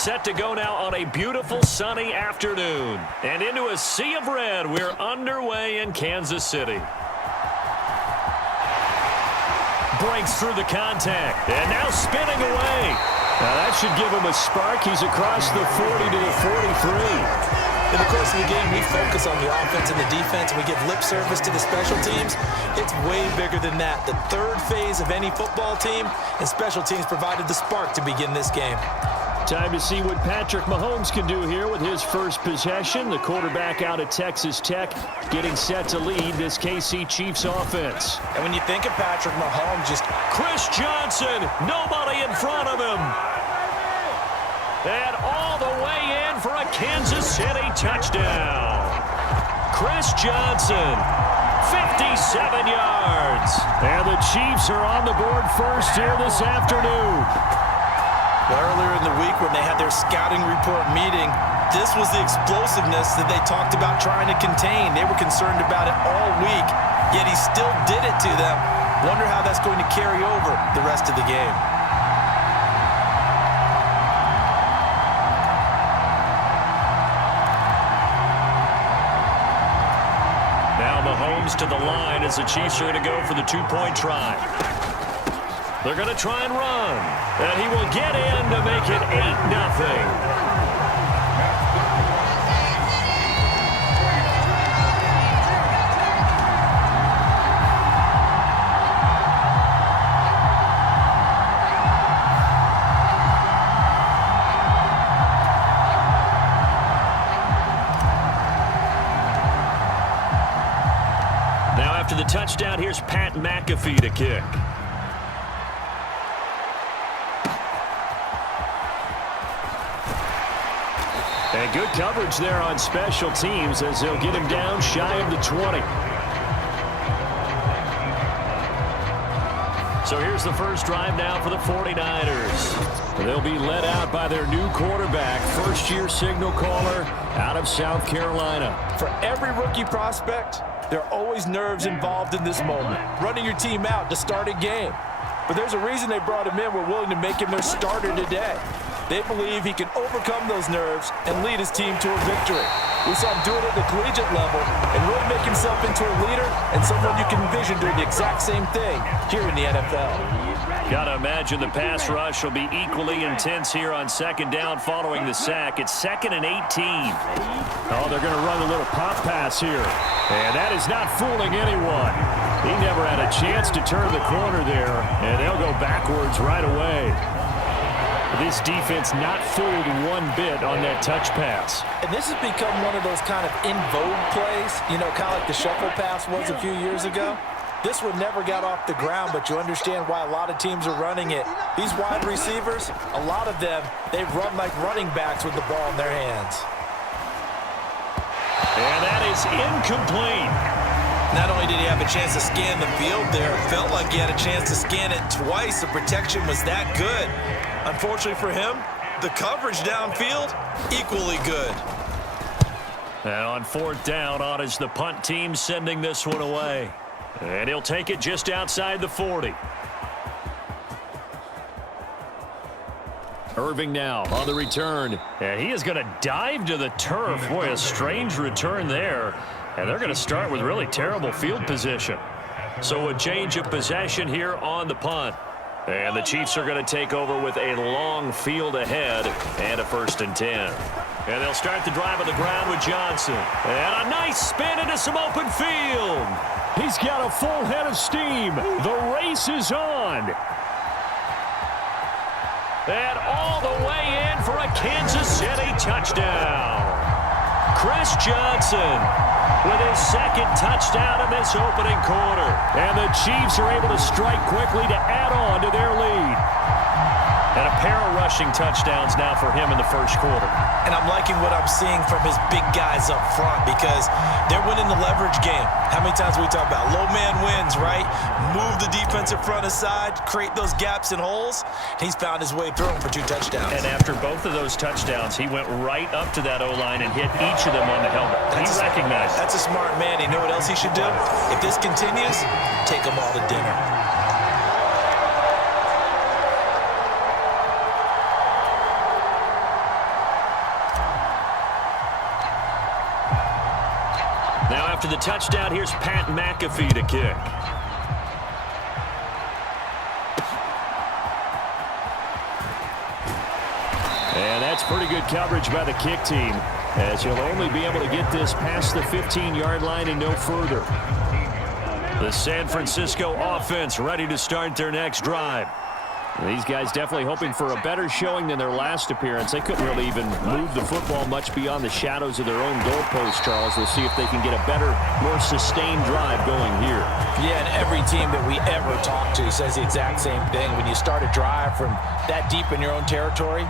Set to go now on a beautiful sunny afternoon. And into a sea of red, we're underway in Kansas City. Breaks through the contact, and now spinning away. Now that should give him a spark. He's across the 40 to the 43. In the course of the game, we focus on the offense and the defense, and we give lip service to the special teams. It's way bigger than that. The third phase of any football team, and special teams provided the spark to begin this game. Time to see what Patrick Mahomes can do here with his first possession. The quarterback out of Texas Tech getting set to lead this KC Chiefs offense. And when you think of Patrick Mahomes, just Chris Johnson, nobody in front of him. And all the way in for a Kansas City touchdown. Chris Johnson, 57 yards. And the Chiefs are on the board first here this afternoon. Earlier in the week when they had their scouting report meeting, this was the explosiveness that they talked about trying to contain. They were concerned about it all week, yet he still did it to them. Wonder how that's going to carry over the rest of the game. Now Mahomes to the line as the Chiefs are going to go for the two-point try. They're going to try and run. And he will get in to make it 8-0. Now after the touchdown, here's Pat McAfee to kick. And good coverage there on special teams as they'll get him down shy of the 20. So here's the first drive now for the 49ers. They'll be led out by their new quarterback, first-year signal caller out of South Carolina. For every rookie prospect, there are always nerves involved in this moment. Running your team out to start a game. But there's a reason they brought him in. We're willing to make him their starter today. They believe he can overcome those nerves and lead his team to a victory. We saw him do it at the collegiate level and really make himself into a leader and someone you can envision doing the exact same thing here in the NFL. Got to imagine the pass rush will be equally intense here on second down following the sack. It's 2nd and 18. Oh, they're going to run a little pop pass here. And that is not fooling anyone. He never had a chance to turn the corner there, and they'll go backwards right away. This defense not fooled one bit on that touch pass. And this has become one of those kind of in vogue plays, you know, kind of like the shuffle pass was a few years ago. This one never got off the ground, but you understand why a lot of teams are running it. These wide receivers, a lot of them, they run like running backs with the ball in their hands. And that is incomplete. Not only did he have a chance to scan the field there, it felt like he had a chance to scan it twice. The protection was that good. Unfortunately for him, the coverage downfield, equally good. And on 4th down, on is the punt team sending this one away. And he'll take it just outside the 40. Irving now on the return. And he is going to dive to the turf. Boy, a strange return there. And they're going to start with really terrible field position. So a change of possession here on the punt. And the Chiefs are going to take over with a long field ahead and a 1st and 10. And they'll start the drive on the ground with Johnson. And a nice spin into some open field. He's got a full head of steam. The race is on. And all the way in for a Kansas City touchdown. Chris Johnson with his 2nd touchdown in this opening quarter. And the Chiefs are able to strike quickly to add on to their lead. And a pair of rushing touchdowns now for him in the 1st quarter. And I'm liking what I'm seeing from his big guys up front because they're winning the leverage game. How many times we talk about low man wins, right? Move the defensive front aside, create those gaps and holes. He's found his way through them for 2 touchdowns. And after both of those touchdowns, he went right up to that O-line and hit each of them on the helmet. He recognized it. That's a smart man. You know what else he should do? If this continues, take them all to dinner. After the touchdown, here's Pat McAfee to kick. And that's pretty good coverage by the kick team, as he'll only be able to get this past the 15-yard line and no further. The San Francisco offense ready to start their next drive. These guys definitely hoping for a better showing than their last appearance. They couldn't really even move the football much beyond the shadows of their own goalpost, Charles. We'll see if they can get a better, more sustained drive going here. Yeah, and every team that we ever talk to says the exact same thing. When you start a drive from that deep in your own territory,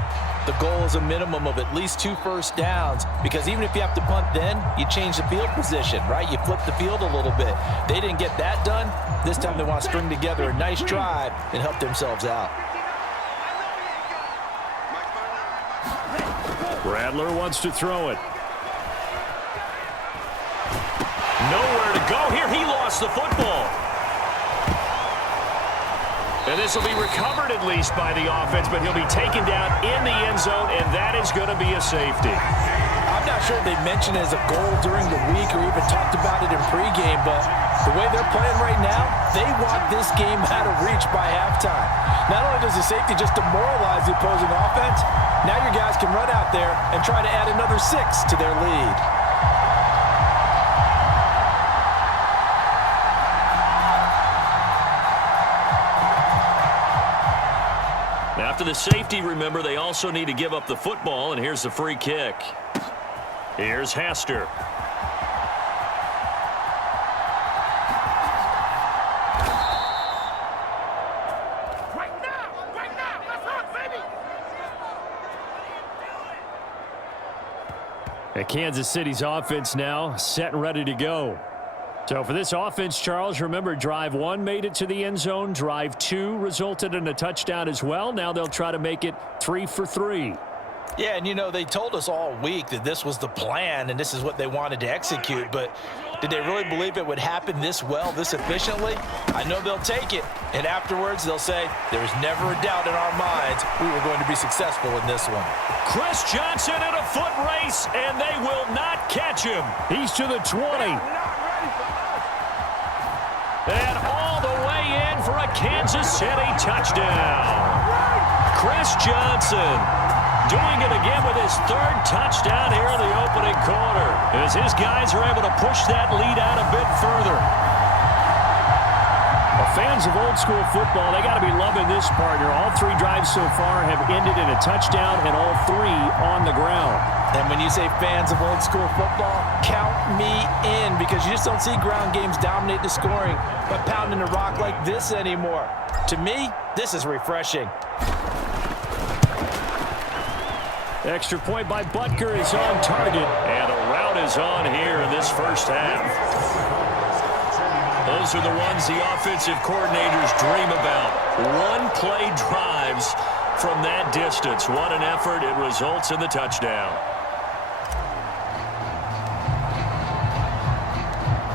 the goal is a minimum of at least 2 first downs, because even if you have to punt then, you change the field position, right? You flip the field a little bit. They didn't get that done. This time they want to string together a nice drive and help themselves out. Rattler wants to throw it. Nowhere to go here. He lost the football. And this will be recovered at least by the offense, but he'll be taken down in the end zone, and that is going to be a safety. I'm not sure they mentioned it as a goal during the week or even talked about it in pregame, but the way they're playing right now, they want this game out of reach by halftime. Not only does the safety just demoralize the opposing offense, now your guys can run out there and try to add another 6 to their lead. After the safety, remember, they also need to give up the football, and here's the free kick. Here's Hester. Right now, let's rock, baby. And Kansas City's offense now set and ready to go. So for this offense, Charles, remember, drive 1 made it to the end zone. Drive 2 resulted in a touchdown as well. Now they'll try to make it 3 for 3. Yeah, and you know, they told us all week that this was the plan and this is what they wanted to execute, but did they really believe it would happen this well, this efficiently? I know they'll take it, and afterwards they'll say, there was never a doubt in our minds we were going to be successful in this one. Chris Johnson in a foot race, and they will not catch him. He's to the 20. And all the way in for a Kansas City touchdown. Chris Johnson doing it again with his 3rd touchdown here in the opening quarter, as his guys are able to push that lead out a bit further. Well, fans of old school football, they got to be loving this, partner. All 3 drives so far have ended in a touchdown, and all 3 on the ground. And when you say fans of old school football, count me in, because you just don't see ground games dominate the scoring by pounding the rock like this anymore. To me, this is refreshing. Extra point by Butker is on target, and a route is on here in this first half. Those are the ones the offensive coordinators dream about. One-play drives from that distance. What an effort. It results in the touchdown.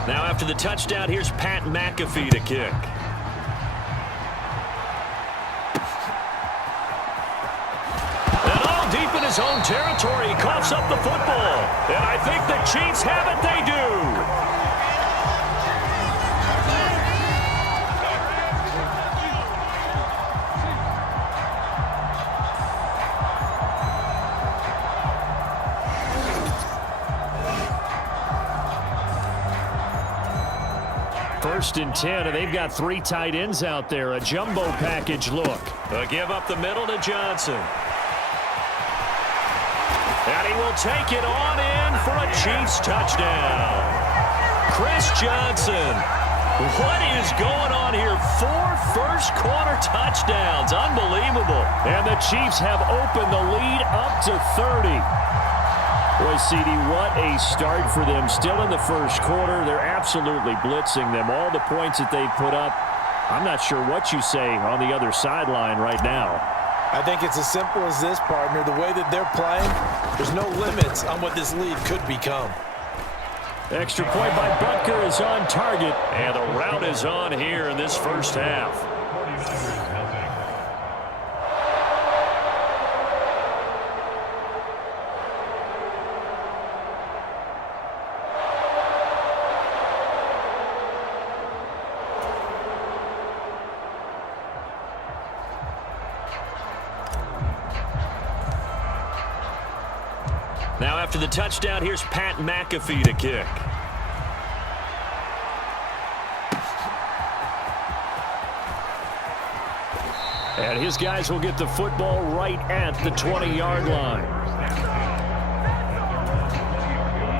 Now after the touchdown, here's Pat McAfee to kick. And all deep in his own territory, he coughs up the football. And I think the Chiefs have it. They do. First and 10, and they've got 3 tight ends out there. A jumbo package look. A give up the middle to Johnson. And he will take it on in for a Chiefs touchdown. Chris Johnson. What is going on here? 4 first-quarter touchdowns. Unbelievable. And the Chiefs have opened the lead up to 30. Boy, CD, what a start for them. Still in the first quarter. They're absolutely blitzing them. All the points that they've put up, I'm not sure what you say on the other sideline right now. I think it's as simple as this, partner. The way that they're playing, there's no limits on what this lead could become. Extra point by Butker is on target, and the route is on here in this first half. Now after the touchdown, here's Pat McAfee to kick. And his guys will get the football right at the 20-yard line.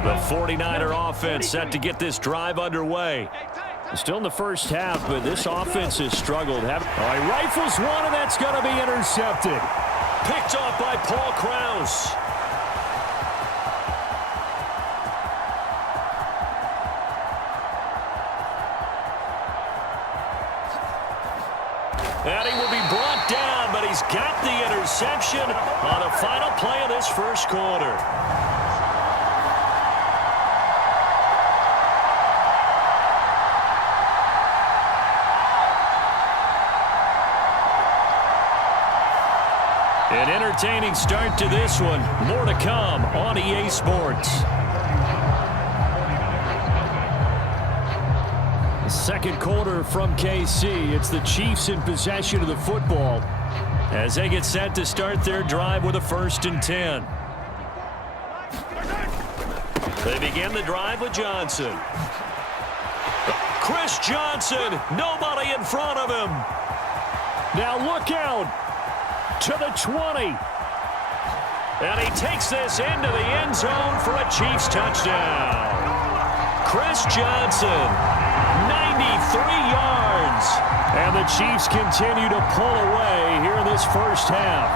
The 49er offense set to get this drive underway. Still in the first half, but this offense has struggled. He rifles one, and that's going to be intercepted. Picked off by Paul Krause. And he will be brought down, but he's got the interception on the final play of this first quarter. An entertaining start to this one. More to come on EA Sports. Second quarter from KC. It's the Chiefs in possession of the football as they get set to start their drive with a 1st and 10. They begin the drive with Johnson. Chris Johnson, nobody in front of him. Now look out to the 20. And he takes this into the end zone for a Chiefs touchdown. Chris Johnson, 93 yards. And the Chiefs continue to pull away here in this first half.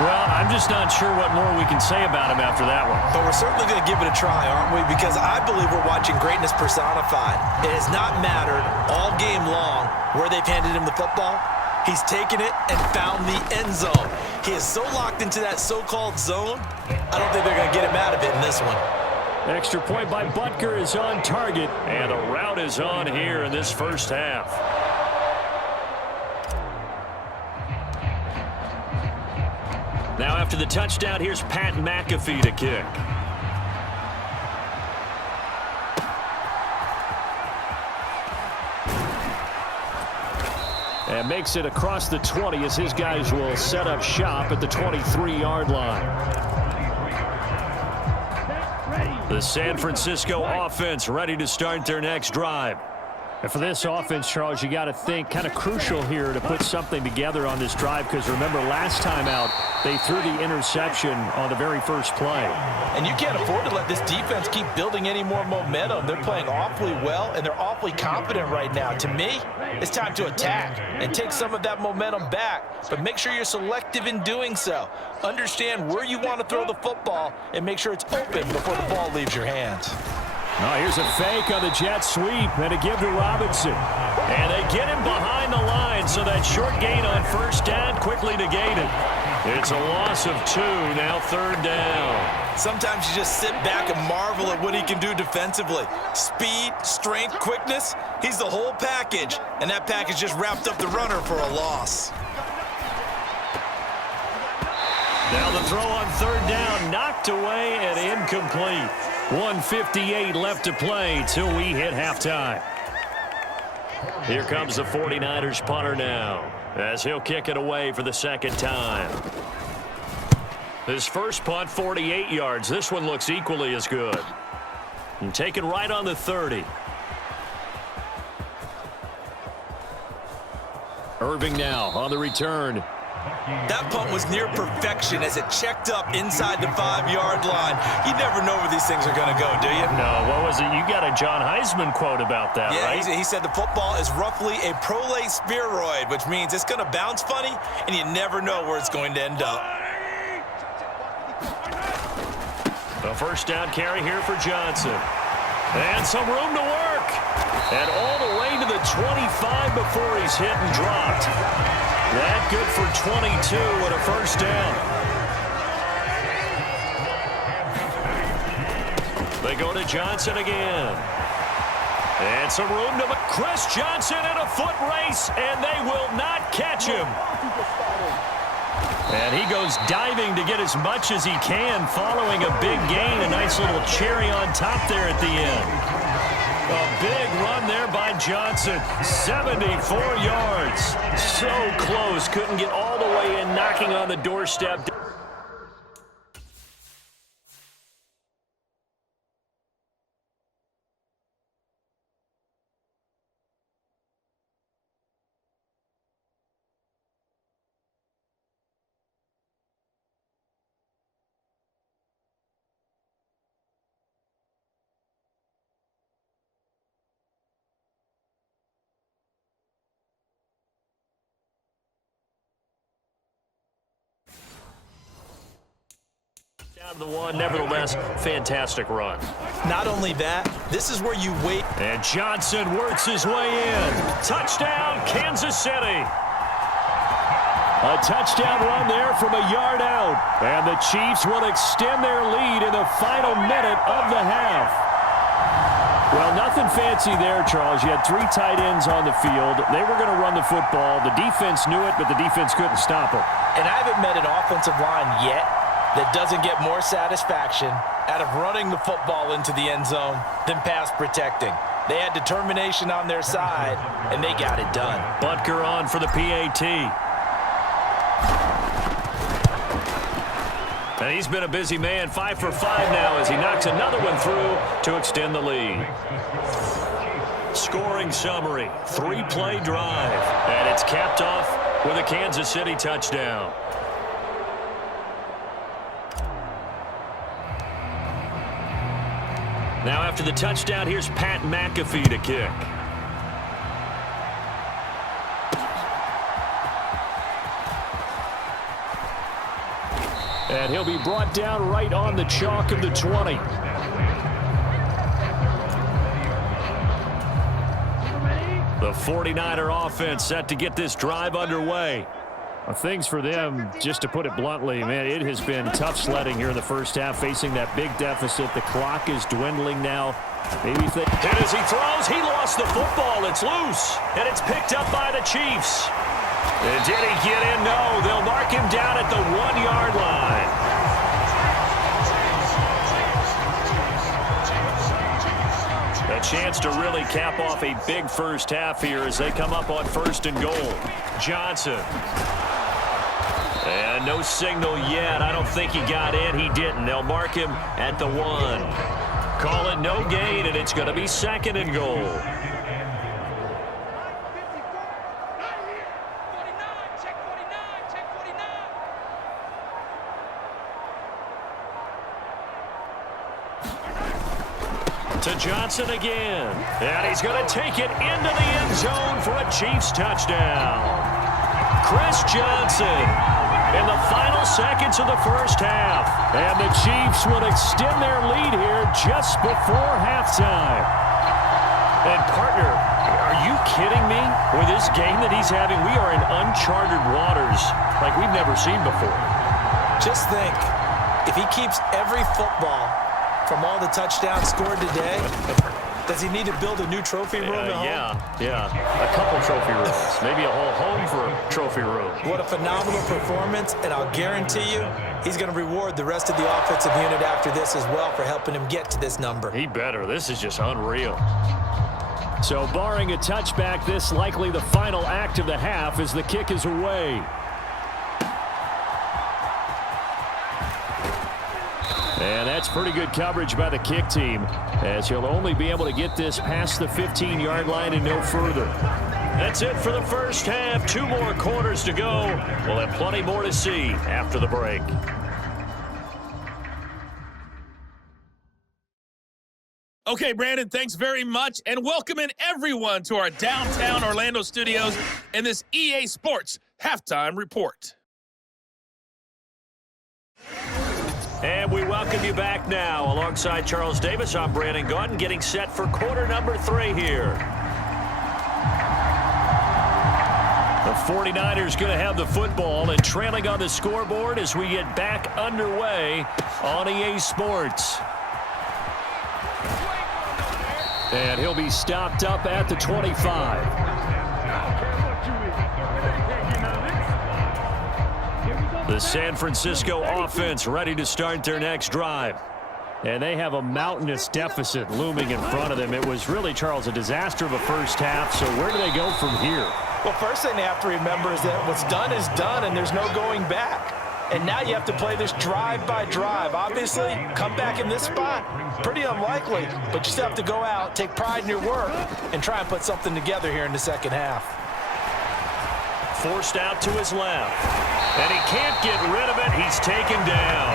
Well, I'm just not sure what more we can say about him after that one. But we're certainly going to give it a try, aren't we? Because I believe we're watching greatness personified. It has not mattered all game long where they've handed him the football. He's taken it and found the end zone. He is so locked into that so-called zone, I don't think they're going to get him out of it in this one. Extra point by Butker is on target, and a route is on here in this first half. Now after the touchdown, here's Pat McAfee to kick. And makes it across the 20 as his guys will set up shop at the 23-yard line. The San Francisco offense ready to start their next drive. And for this offense, Charles, you got to think kind of crucial here to put something together on this drive, because remember last time out they threw the interception on the very first play. And you can't afford to let this defense keep building any more momentum. They're playing awfully well, and they're awfully confident right now. To me, it's time to attack and take some of that momentum back, but make sure you're selective in doing so. Understand where you want to throw the football and make sure it's open before the ball leaves your hands. Oh, here's a fake on the jet sweep and a give to Robinson. And they get him behind the line, so that short gain on first down quickly negated. It's a loss of 2, now 3rd down. Sometimes you just sit back and marvel at what he can do defensively. Speed, strength, quickness, he's the whole package. And that package just wrapped up the runner for a loss. Now the throw on 3rd down, knocked away and incomplete. 1:58 left to play till we hit halftime. Here comes the 49ers punter now, as he'll kick it away for the 2nd time. His first punt, 48 yards. This one looks equally as good. And taken right on the 30. Irving now on the return. That punt was near perfection as it checked up inside the 5-yard line. You never know where these things are going to go, do you? No, what was it? You got a John Heisman quote about that, yeah, right? He said the football is roughly a prolate spheroid, which means it's going to bounce funny, and you never know where it's going to end up. The first down carry here for Johnson. And some room to work. And all the way to the 25 before he's hit and dropped. That good for 22 and a first down. They go to Johnson again. And some room to Chris Johnson in a foot race, and they will not catch him. And he goes diving to get as much as he can following a big gain. A nice little cherry on top there at the end. A big run there by Johnson. 74 yards. So close. Couldn't get all the way in, knocking on the doorstep. Down to the one, nevertheless, fantastic run. Not only that, this is where you wait. And Johnson works his way in. Touchdown, Kansas City. A touchdown run there from a yard out. And the Chiefs will extend their lead in the final minute of the half. Well, nothing fancy there, Charles. You had 3 tight ends on the field. They were going to run the football. The defense knew it, but the defense couldn't stop them. And I haven't met an offensive line yet that doesn't get more satisfaction out of running the football into the end zone than pass protecting. They had determination on their side, and they got it done. Butker on for the PAT. And he's been a busy man, 5 for 5 now as he knocks another one through to extend the lead. Scoring summary, 3-play drive. And it's capped off with a Kansas City touchdown. Now after the touchdown, here's Pat McAfee to kick. And he'll be brought down right on the chalk of the 20. The 49er offense set to get this drive underway. Things for them, just to put it bluntly, man, it has been tough sledding here in the first half, facing that big deficit. The clock is dwindling now. Maybe if they hit as he throws, he lost the football. It's loose, and it's picked up by the Chiefs. And did he get in? No, they'll mark him down at the 1-yard line. A chance to really cap off a big first half here as they come up on 1st and goal. Johnson. And no signal yet. I don't think he got in. He didn't. They'll mark him at the 1. Call it no gain, and it's going to be 2nd and goal. To Johnson again. And he's going to take it into the end zone for a Chiefs touchdown. Chris Johnson in the final seconds of the first half. And the Chiefs will extend their lead here just before halftime. And, partner, are you kidding me? With this game that he's having, we are in uncharted waters like we've never seen before. Just think, if he keeps every football from all the touchdowns scored today, does he need to build a new trophy room at home? Yeah. A couple trophy rooms. Maybe a whole home for a trophy room. What a phenomenal performance, and I'll guarantee you he's going to reward the rest of the offensive unit after this as well for helping him get to this number. He better. This is just unreal. So barring a touchback, this likely the final act of the half as the kick is away. And that's pretty good coverage by the kick team, as he'll only be able to get this past the 15-yard line and no further. That's it for the first half. 2 more quarters to go. We'll have plenty more to see after the break. Okay, Brandon, thanks very much, and welcome in everyone to our downtown Orlando studios in this EA Sports Halftime Report. And we welcome you back now. Alongside Charles Davis, I'm Brandon Gaudin, getting set for quarter number 3 here. The 49ers going to have the football and trailing on the scoreboard as we get back underway on EA Sports. And he'll be stopped up at the 25. The San Francisco offense ready to start their next drive. And they have a mountainous deficit looming in front of them. It was really, Charles, a disaster of a first half. So where do they go from here? Well, first thing they have to remember is that what's done is done, and there's no going back. And now you have to play this drive by drive. Obviously, come back in this spot, pretty unlikely. But you still have to go out, take pride in your work, and try and put something together here in the second half. Forced out to his left. And he can't get rid of it. He's taken down.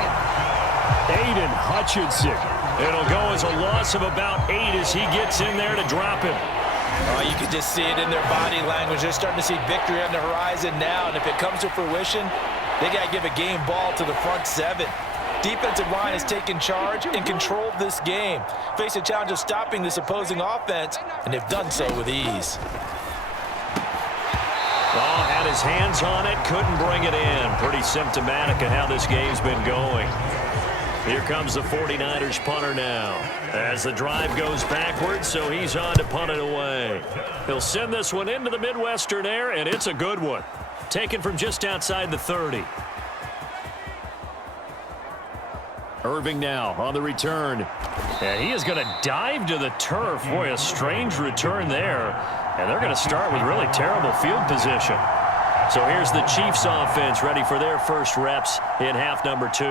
Aiden Hutchinson. It'll go as a loss of about 8 as he gets in there to drop him. Oh, you can just see it in their body language. They're starting to see victory on the horizon now. And if it comes to fruition, they got to give a game ball to the front 7. defensive line has taken charge and controlled this game. Face a challenge of stopping this opposing offense, and they've done so with ease. Oh, had his hands on it, couldn't bring it in. Pretty symptomatic of how this game's been going. Here comes the 49ers punter now. As the drive goes backwards, so he's on to punt it away. He'll send this one into the Midwestern air, and it's a good one. Taken from just outside the 30. Irving now on the return. And he is going to dive to the turf. Boy, a strange return there. And they're going to start with really terrible field position. So here's the Chiefs offense ready for their first reps in half number 2.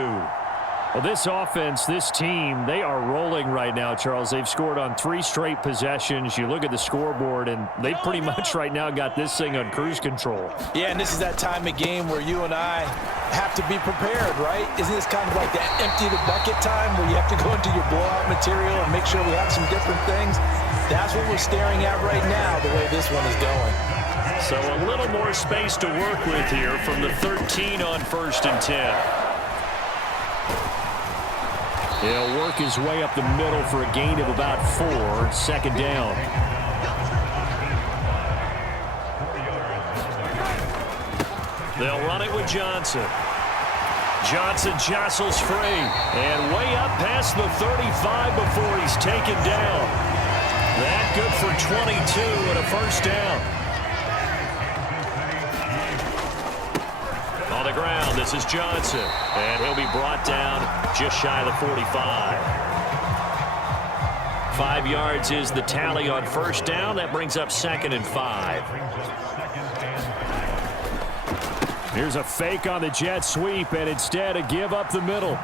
Well, this offense, this team, they are rolling right now, Charles. They've scored on 3 straight possessions. You look at the scoreboard, and they pretty much right now got this thing on cruise control. Yeah, and this is that time of game where you and I have to be prepared, right? Isn't this kind of like that empty the bucket time where you have to go into your blowout material and make sure we have some different things? That's what we're staring at right now, the way this one is going. So a little more space to work with here from the 13 on 1st and 10. He'll work his way up the middle for a gain of about 4, 2nd down. They'll run it with Johnson. Johnson jostles free and way up past the 35 before he's taken down. That good for 22 and a 1st down. On the ground, this is Johnson, and he'll be brought down just shy of the 45. 5 yards is the tally on 1st down. That brings up 2nd and 5. Here's a fake on the jet sweep, and instead a give up the middle.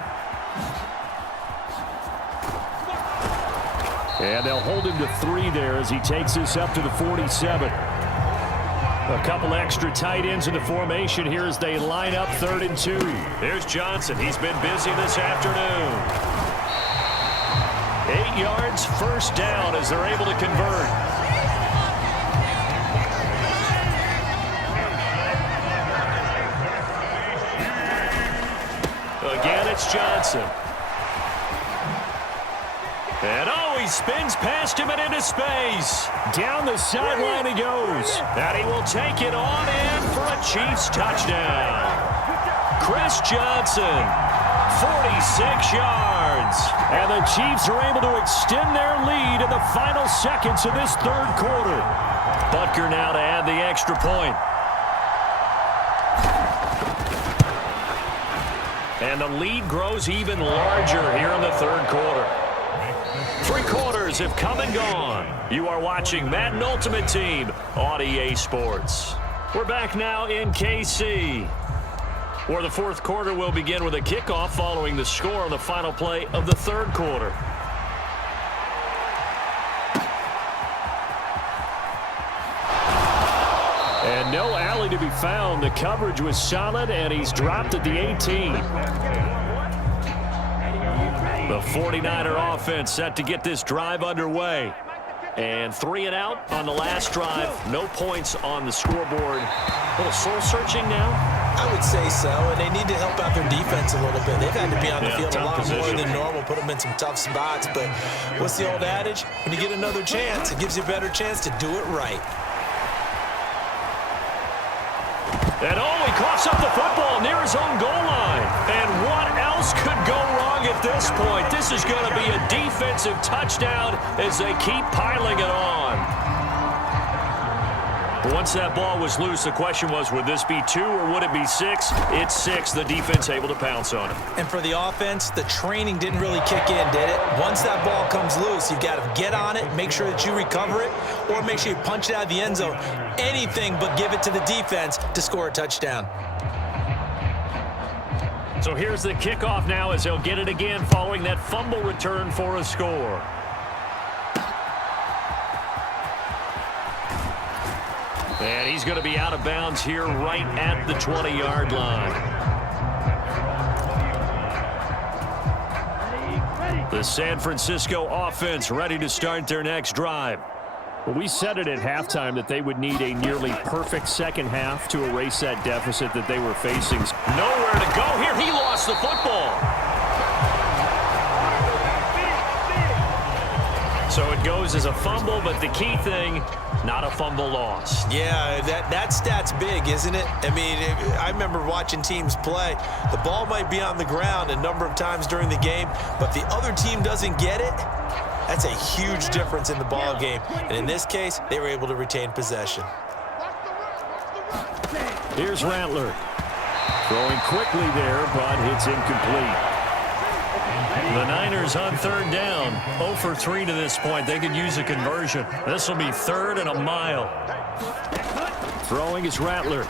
And they'll hold him to 3 there as he takes this up to the 47. A couple extra tight ends in the formation here as they line up 3rd and 2. Here's Johnson. He's been busy this afternoon. 8 yards, 1st down as they're able to convert. Again, it's Johnson. And oh, he spins past him and into space. Down the sideline he goes. And he will take it on in for a Chiefs touchdown. Chris Johnson, 46 yards. And the Chiefs are able to extend their lead in the final seconds of this 3rd quarter. Butker now to add the extra point. And the lead grows even larger here in the 3rd quarter. 3 quarters have come and gone. You are watching Madden Ultimate Team on EA Sports. We're back now in KC, where the 4th quarter will begin with a kickoff following the score on the final play of the 3rd quarter. And no alley to be found. The coverage was solid, and he's dropped at the 18. The 49er offense set to get this drive underway. And 3 and out on the last drive. No points on the scoreboard. A little soul-searching now? I would say so, and they need to help out their defense a little bit. They've had to be on the field a lot more than normal, put them in some tough spots. But what's the old adage? When you get another chance, it gives you a better chance to do it right. And oh, he coughs up the football near his own goal line. And what else could go wrong at this point? This is going to be a defensive touchdown as they keep piling it on. Once that ball was loose, the question was, would this be 2 or would it be 6? It's 6. The defense able to pounce on it. And for the offense, the training didn't really kick in, did it? Once that ball comes loose, you've got to get on it, make sure that you recover it, or make sure you punch it out of the end zone. Anything but give it to the defense to score a touchdown. So here's the kickoff now as they'll get it again following that fumble return for a score. And he's going to be out of bounds here right at the 20-yard line. The San Francisco offense ready to start their next drive. Well, we said it at halftime that they would need a nearly perfect second half to erase that deficit that they were facing. Nowhere to go here. He lost the football. So it goes as a fumble, but the key thing, not a fumble loss. Yeah, that stat's big, isn't it? I mean, I remember watching teams play. The ball might be on the ground a number of times during the game, but the other team doesn't get it. That's a huge difference in the ball game. And in this case, they were able to retain possession. Here's Rattler. Throwing quickly there, but it's incomplete. The Niners on third down. 0 for 3 to this point. They could use a conversion. This will be 3rd and a mile. Throwing is Rattler.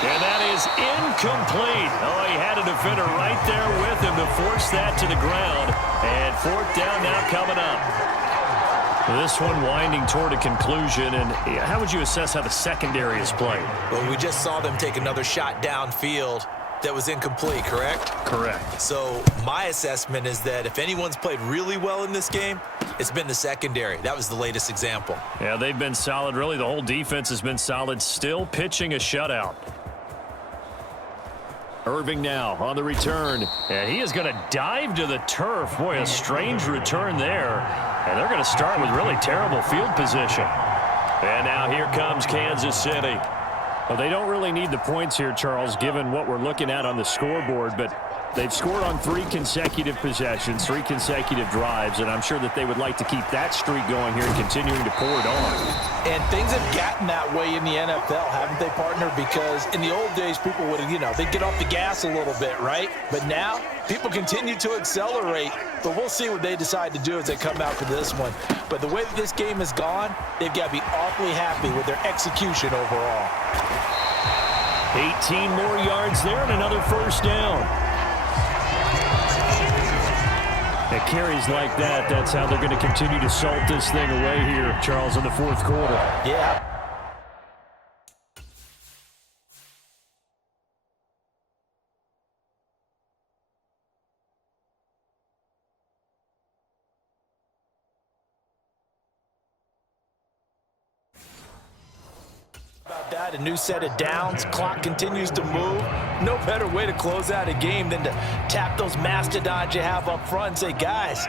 And that is incomplete. Oh, he had a defender right there with him to force that to the ground. And 4th down now coming up. This one winding toward a conclusion. And how would you assess how the secondary has played? Well, we just saw them take another shot downfield that was incomplete, correct? Correct. So my assessment is that if anyone's played really well in this game, it's been the secondary. That was the latest example. Yeah, they've been solid. Really, the whole defense has been solid. Still pitching a shutout. Irving now on the return. And he is going to dive to the turf. Boy, a strange return there. And they're going to start with really terrible field position. And now here comes Kansas City. Well, they don't really need the points here, Charles, given what we're looking at on the scoreboard, but they've scored on 3 consecutive possessions, 3 consecutive drives, and I'm sure that they would like to keep that streak going here and continuing to pour it on. And things have gotten that way in the NFL, haven't they, partner? Because in the old days, people would, they'd get off the gas a little bit, right? But now, people continue to accelerate, but we'll see what they decide to do as they come out for this one. But the way that this game has gone, they've got to be awfully happy with their execution overall. 18 more yards there and another 1st down. At carries like that, that's how they're going to continue to salt this thing away here, Charles, in the 4th quarter. Yeah. About that, a new set of downs. Clock continues to move. No better way to close out a game than to tap those mastodons you have up front and say, guys,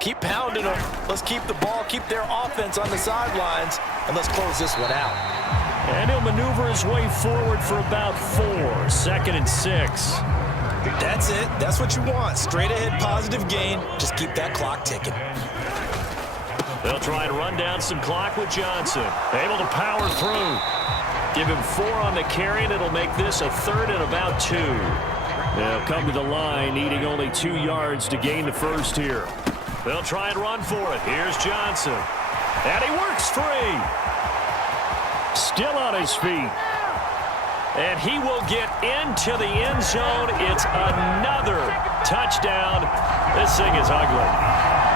keep pounding them. Let's keep the ball, keep their offense on the sidelines, and let's close this one out. And he'll maneuver his way forward for about 4. 2nd and 6. That's it. That's what you want. Straight ahead positive gain. Just keep that clock ticking. They'll try and run down some clock with Johnson. Able to power through. Give him 4 on the carry, and it'll make this a 3rd and about 2. They'll come to the line, needing only 2 yards to gain the 1st here. They'll try and run for it. Here's Johnson. And he works free. Still on his feet. And he will get into the end zone. It's another touchdown. This thing is ugly.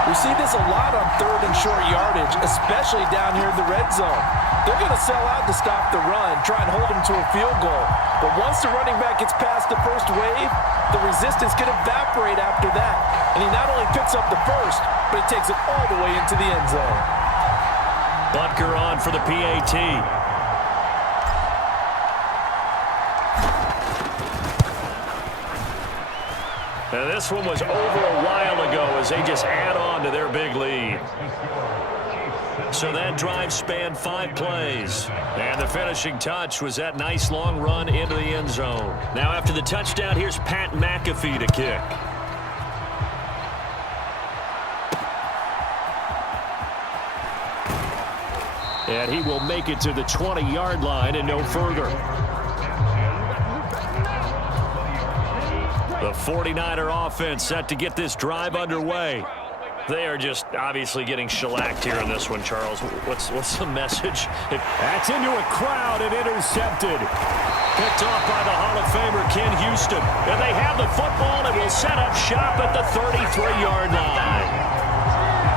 We see this a lot on 3rd and short yardage, especially down here in the red zone. They're going to sell out to stop the run, try and hold them to a field goal. But once the running back gets past the first wave, the resistance can evaporate after that. And he not only picks up the first, but he takes it all the way into the end zone. Butker on for the PAT. Now this one was over a while ago as they just add on to their big lead. So that drive spanned 5 plays. And the finishing touch was that nice long run into the end zone. Now after the touchdown, here's Pat McAfee to kick. And he will make it to the 20-yard line and no further. The 49er offense set to get this drive underway. They are just obviously getting shellacked here in this one, Charles. What's the message? That's into a crowd and intercepted. Picked off by the Hall of Famer Ken Houston. And they have the football and will set up shop at the 33-yard line.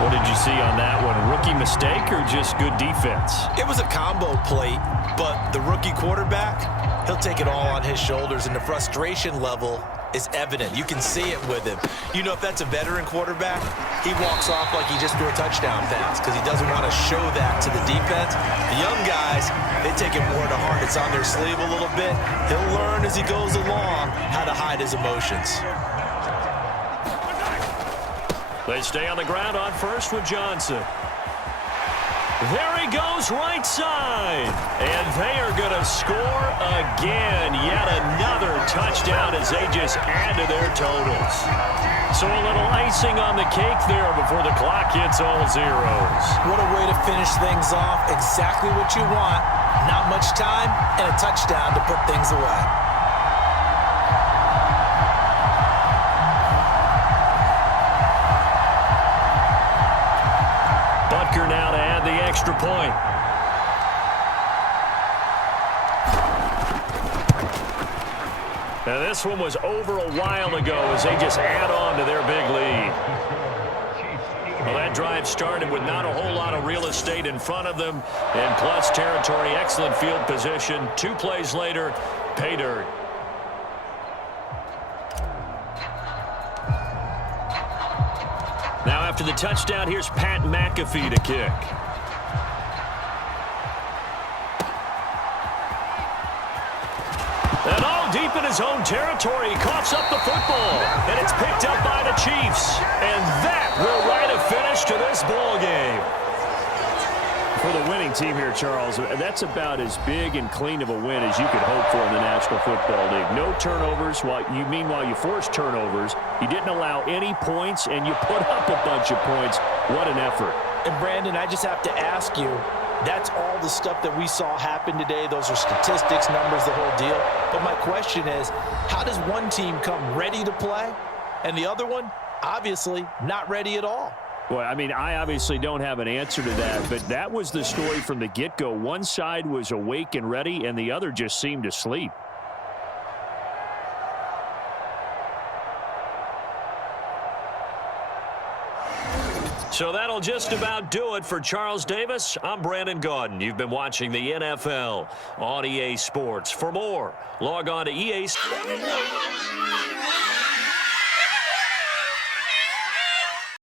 What did you see on that one? Rookie mistake or just good defense? It was a combo plate, but the rookie quarterback, he'll take it all on his shoulders, and the frustration level is evident. You can see it with him. You know, if that's a veteran quarterback, he walks off like he just threw a touchdown pass because he doesn't want to show that to the defense. The young guys, they take it more to heart. It's on their sleeve a little bit. He'll learn as he goes along how to hide his emotions. They stay on the ground on first with Johnson. There he goes right side. And they are going to score again. Yet another touchdown as they just add to their totals. So a little icing on the cake there before the clock hits all zeros. What a way to finish things off. Exactly what you want. Not much time and a touchdown to put things away. Butker now to add the extra point. Now this one was over a while ago as they just add on to their big lead. Well, that drive started with not a whole lot of real estate in front of them, and plus territory, excellent field position. 2 plays later, pay dirt. Now after the touchdown, here's Pat McAfee to kick. And all deep in his own territory, he coughs up the football, and it's picked up by the Chiefs. And that will write a finish to this ball game. For the winning team here, Charles, that's about as big and clean of a win as you could hope for in the National Football League. No turnovers. Meanwhile, you forced turnovers. You didn't allow any points, and you put up a bunch of points. What an effort. And, Brandon, I just have to ask you, that's all the stuff that we saw happen today. Those are statistics, numbers, the whole deal. But my question is, how does one team come ready to play, and the other one, obviously, not ready at all? Well, I mean, I obviously don't have an answer to that, but that was the story from the get-go. One side was awake and ready, and the other just seemed asleep. So that'll just about do it for Charles Davis. I'm Brandon Gaudin. You've been watching the NFL on EA Sports. For more, log on to EA Sports.